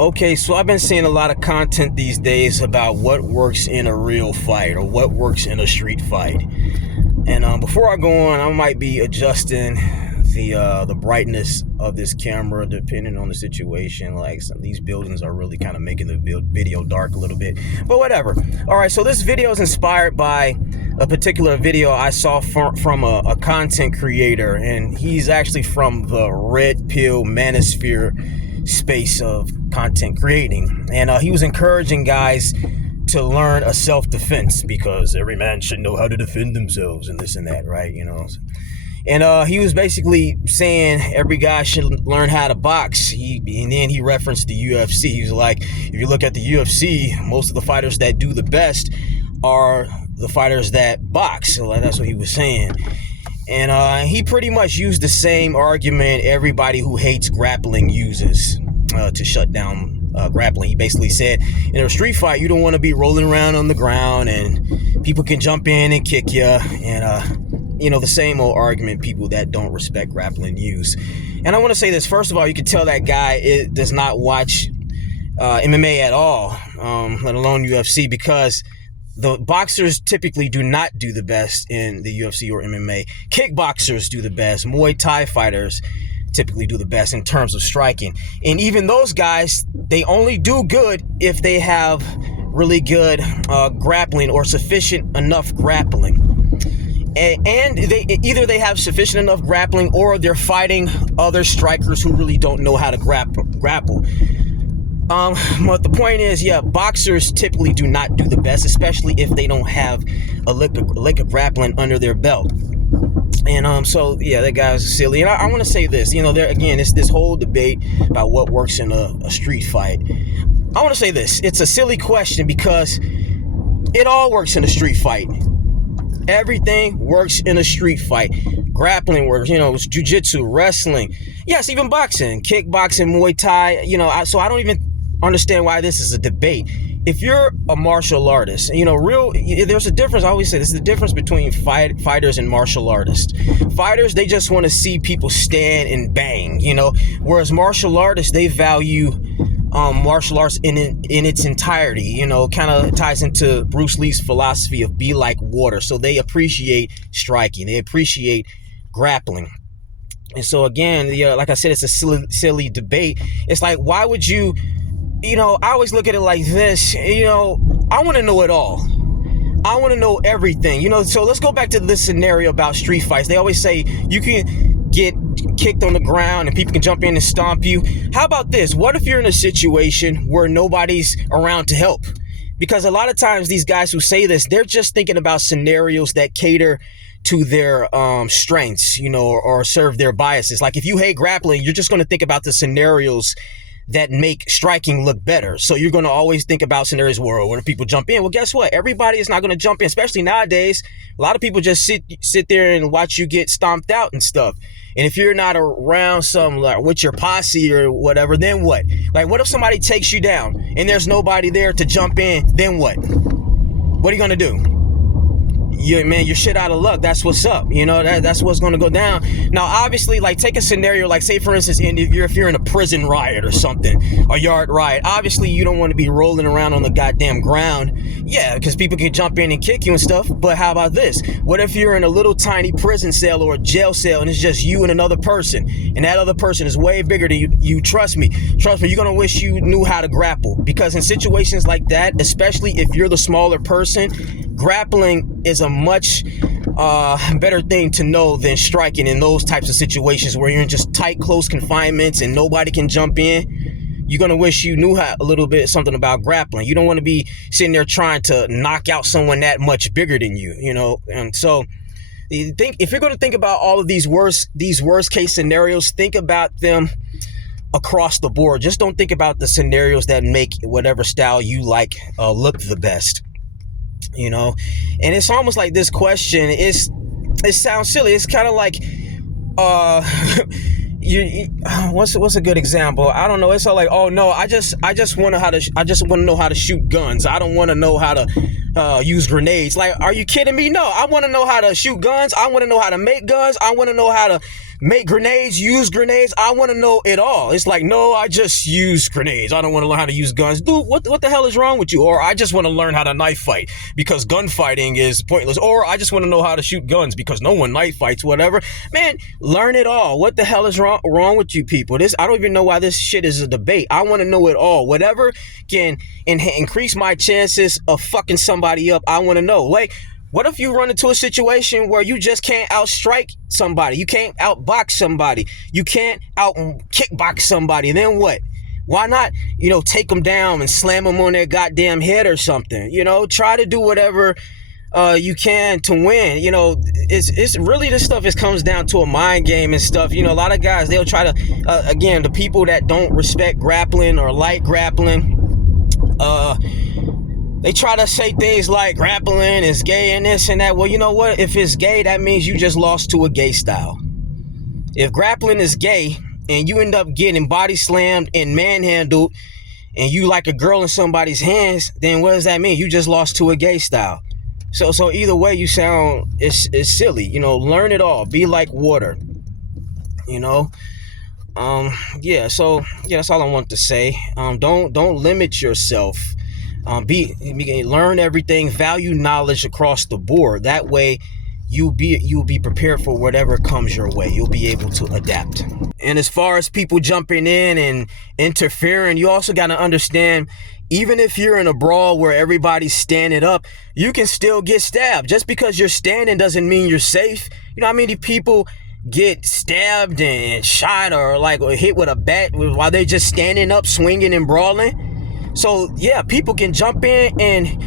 Okay, so I've been seeing a lot of content these days about what works in a real fight or what works in a street fight. And before I go on, I might be adjusting the brightness of this camera depending on the situation. Like these buildings are really kind of making the video dark a little bit, but whatever. All right, so this video is inspired by a particular video I saw from a content creator, and he's actually from the red pill manosphere space of content creating, and he was encouraging guys to learn a self-defense because every man should know how to defend themselves and this and that, right? And he was basically saying every guy should learn how to box. And then he referenced the UFC. He was like, if you look at the UFC, most of the fighters that do the best are the fighters that box. So that's what he was saying. And he pretty much used the same argument everybody who hates grappling uses to shut down grappling. He basically said, in a street fight, you don't want to be rolling around on the ground and people can jump in and kick you. And, the same old argument people that don't respect grappling use. And I want to say this. First of all, you can tell that guy does not watch MMA at all, let alone UFC, because the boxers typically do not do the best in the UFC or MMA. Kickboxers do the best. Muay Thai fighters typically do the best in terms of striking. And even those guys, they only do good if they have really good grappling or sufficient enough grappling. And they have sufficient enough grappling, or they're fighting other strikers who really don't know how to grapple. But the point is, boxers typically do not do the best, especially if they don't have a lick of grappling under their belt. And that guy's silly. And I want to say this, there again, it's this whole debate about what works in a street fight. I want to say this, it's a silly question because it all works in a street fight. Everything works in a street fight. Grappling works, it's jiu-jitsu, wrestling, yes, even boxing, kickboxing, Muay Thai, so I don't even understand why this is a debate. If you're a martial artist, there's a difference. I always say this is the difference between fighters and martial artists. Fighters, they just want to see people stand and bang, whereas martial artists, they value martial arts in its entirety, kind of ties into Bruce Lee's philosophy of be like water. So they appreciate striking, they appreciate grappling. And so again, like I said, it's a silly debate. It's like, why would you, I always look at it like this, I want to know it all. I want to know everything, so let's go back to this scenario about street fights. They always say you can get kicked on the ground and people can jump in and stomp you. How about this? What if you're in a situation where nobody's around to help? Because a lot of times these guys who say this, they're just thinking about scenarios that cater to their strengths, or serve their biases. Like if you hate grappling, you're just going to think about the scenarios that make striking look better. So you're going to always think about scenarios where people jump in. Well, guess what? Everybody is not going to jump in, especially nowadays. A lot of people just sit there and watch you get stomped out and stuff. And if you're not around with your posse or whatever, then what? Like, what if somebody takes you down and there's nobody there to jump in? Then what? What are you going to do? You're shit out of luck. That's what's up. That's what's going to go down. Now, obviously, like take a scenario, like say for instance, if you're in a prison riot or something, a yard riot, obviously you don't want to be rolling around on the goddamn ground. Yeah, because people can jump in and kick you and stuff. But how about this? What if you're in a little tiny prison cell or a jail cell and it's just you and another person, and that other person is way bigger than you? Trust me, you're going to wish you knew how to grapple, because in situations like that, especially if you're the smaller person, grappling is a much better thing to know than striking in those types of situations where you're in just tight, close confinements and nobody can jump in. You're going to wish you knew a little bit something about grappling. You don't want to be sitting there trying to knock out someone that much bigger than you, And so if you're going to think about all of these worst case scenarios, think about them across the board. Just don't think about the scenarios that make whatever style you like look the best. And it's almost like this question it sounds silly. It's kind of like what's a good example? I don't know. It's all like, oh no, I just want to know how to shoot guns. I don't want to know how to use grenades. Like, are you kidding me? No, I want to know how to shoot guns. I want to know how to make guns. I want to know how to make grenades, use grenades. I want to know it all. It's like, no, I just use grenades. I don't want to learn how to use guns. Dude, what the hell is wrong with you? Or I just want to learn how to knife fight because gunfighting is pointless. Or I just want to know how to shoot guns because no one knife fights, whatever. Man, learn it all. What the hell is wrong with you people? I don't even know why this shit is a debate. I want to know it all. Whatever can increase my chances of fucking somebody up, I want to know. Like, what if you run into a situation where you just can't outstrike somebody? You can't outbox somebody. You can't out kickbox somebody. Then what? Why not, take them down and slam them on their goddamn head or something? Try to do whatever you can to win. It's really, this stuff comes down to a mind game and stuff. A lot of guys, they'll try to, again, the people that don't respect grappling or like grappling, they try to say things like grappling is gay and this and that. Well, you know what? If it's gay, that means you just lost to a gay style. If grappling is gay and you end up getting body slammed and manhandled and you like a girl in somebody's hands, then what does that mean? You just lost to a gay style. So either way you sound, it's silly. Learn it all. Be like water. That's all I want to say. Don't limit yourself. Learn everything, value knowledge across the board. That way you'll be prepared for whatever comes your way. You'll be able to adapt. And as far as people jumping in and interfering, you also got to understand, even if you're in a brawl where everybody's standing up, you can still get stabbed. Just because you're standing doesn't mean you're safe. How many people get stabbed and shot or hit with a bat while they're just standing up, swinging and brawling? So yeah, people can jump in and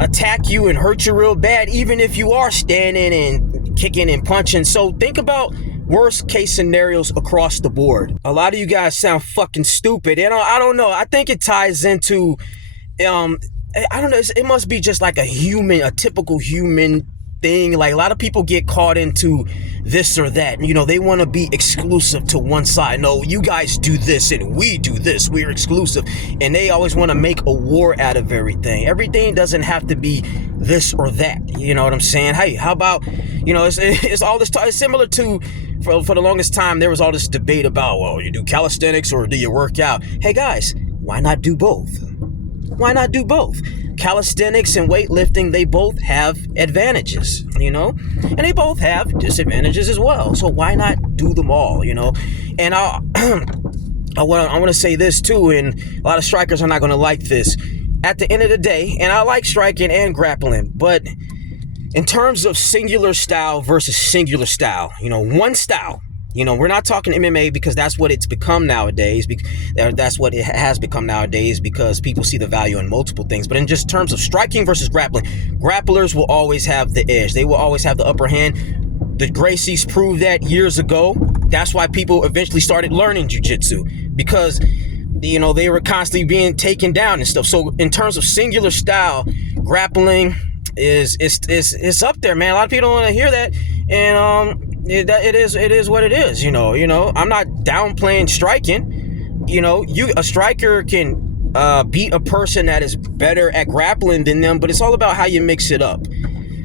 attack you and hurt you real bad, even if you are standing and kicking and punching. So think about worst case scenarios across the board. A lot of you guys sound fucking stupid. I don't know. I think it ties into, I don't know. It must be just like a typical human thing. Like, a lot of people get caught into this or that. They want to be exclusive to one side. No, you guys do this and we do this. We're exclusive. And they always want to make a war out of everything. Everything doesn't have to be this or that. You know what I'm saying? Hey, how about, it's all this it's similar to, for the longest time, there was all this debate about, well, you do calisthenics or do you work out? Hey guys, why not do both? Why not do both? Calisthenics and weightlifting, they both have advantages, and they both have disadvantages as well. So why not do them all, And I want to say this too, and a lot of strikers are not going to like this. At the end of the day, and I like striking and grappling, but in terms of singular style versus singular style, one style. We're not talking MMA because that's what it's become nowadays. That's what it has become nowadays because people see the value in multiple things. But in just terms of striking versus grappling, grapplers will always have the edge. They will always have the upper hand. The Gracies proved that years ago. That's why people eventually started learning jiu-jitsu, because they were constantly being taken down and stuff. So in terms of singular style, grappling is up there, man. A lot of people don't want to hear that, and it is what it is. I'm not downplaying striking. A striker can beat a person that is better at grappling than them, but it's all about how you mix it up.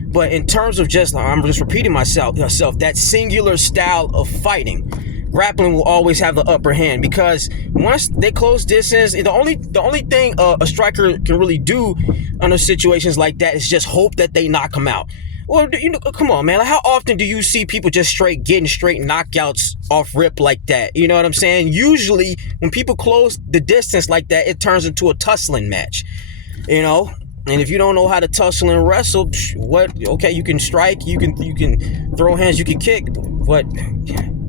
But in terms of I'm just repeating myself, that singular style of fighting, grappling will always have the upper hand, because once they close distance, the only thing a striker can really do under situations like that is just hope that they knock them out. Well, come on, man. Like, how often do you see people just getting straight knockouts off rip like that? You know what I'm saying? Usually, when people close the distance like that, it turns into a tussling match. And if you don't know how to tussle and wrestle, what? Okay, you can strike, you can throw hands, you can kick, but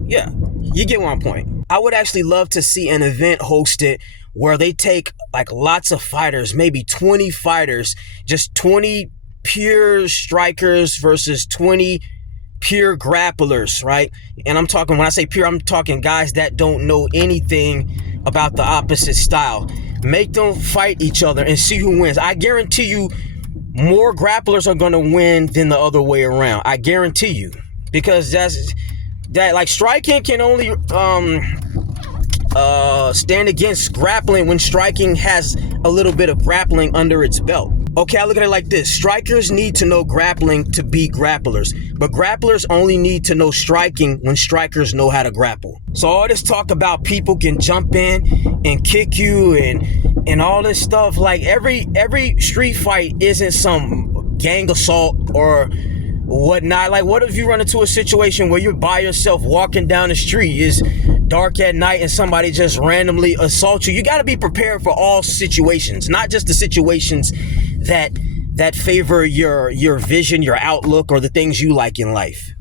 yeah, you get one point. I would actually love to see an event hosted where they take lots of fighters, maybe 20 fighters, just 20 pure strikers versus 20 pure grapplers, right? And when I say pure, I'm talking guys that don't know anything about the opposite style. Make them fight each other and see who wins. I guarantee you more grapplers are going to win than the other way around. I guarantee you, because striking can only stand against grappling when striking has a little bit of grappling under its belt. Okay, I look at it like this. Strikers need to know grappling to be grapplers, but grapplers only need to know striking when strikers know how to grapple. So all this talk about people can jump in and kick you and all this stuff, like every street fight isn't some gang assault or whatnot. Like, what if you run into a situation where you're by yourself walking down the street, it's dark at night, and somebody just randomly assaults you? You got to be prepared for all situations, not just the situations that favor your vision, your outlook, or the things you like in life.